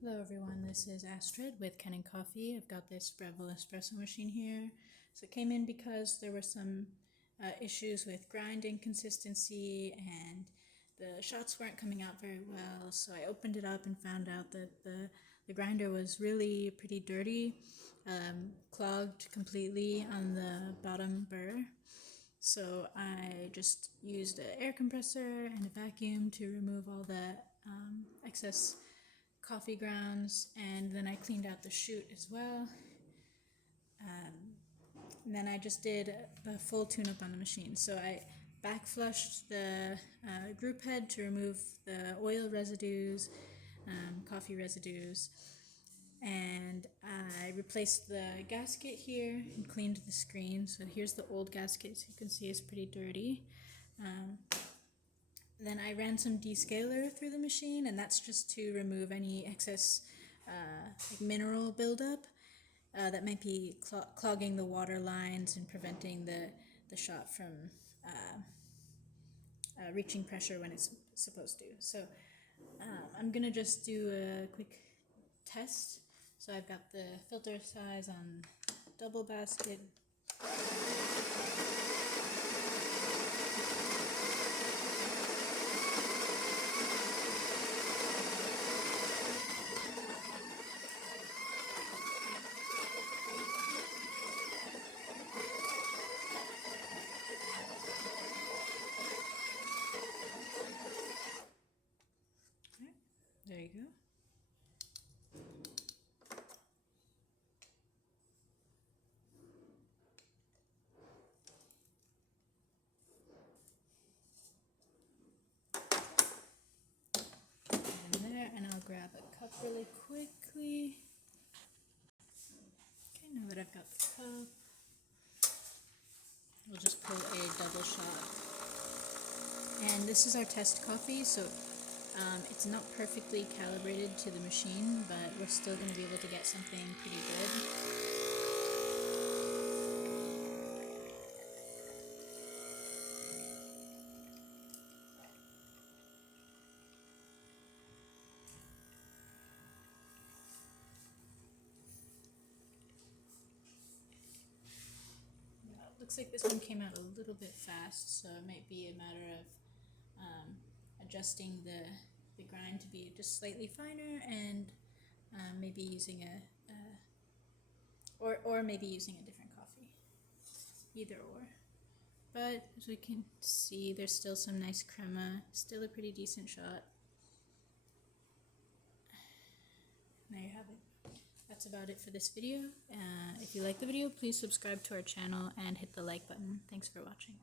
Hello everyone, this is Astrid with Kanen Coffee. I've got this Breville espresso machine here. So it came in because there were some issues with grind inconsistency and the shots weren't coming out very well. So I opened it up and found out that the grinder was really pretty dirty, clogged completely on the bottom burr. So I just used an air compressor and a vacuum to remove all the excess coffee grounds, and then I cleaned out the chute as well. And then I just did a full tune-up on the machine. So I back flushed the group head to remove the oil residues, coffee residues, and I replaced the gasket here and cleaned the screen. So here's the old gasket, so you can see it's pretty dirty. Then I ran some descaler through the machine, and that's just to remove any excess like mineral buildup that might be clogging the water lines and preventing the shot from reaching pressure when it's supposed to. So I'm gonna just do a quick test. So I've got the filter size on double basket. There you go. And there, and I'll grab a cup really quickly. Okay, now that I've got the cup, we'll just pull a double shot. And this is our test coffee, so it's not perfectly calibrated to the machine, but we're still going to be able to get something pretty good. Looks like this one came out a little bit fast, so it might be a matter of adjusting the grind to be just slightly finer, and maybe using or maybe using a different coffee. Either or. But as we can see, there's still some nice crema, still a pretty decent shot. There you have it. That's about it for this video. If you like the video, please subscribe to our channel and hit the like button. Thanks for watching.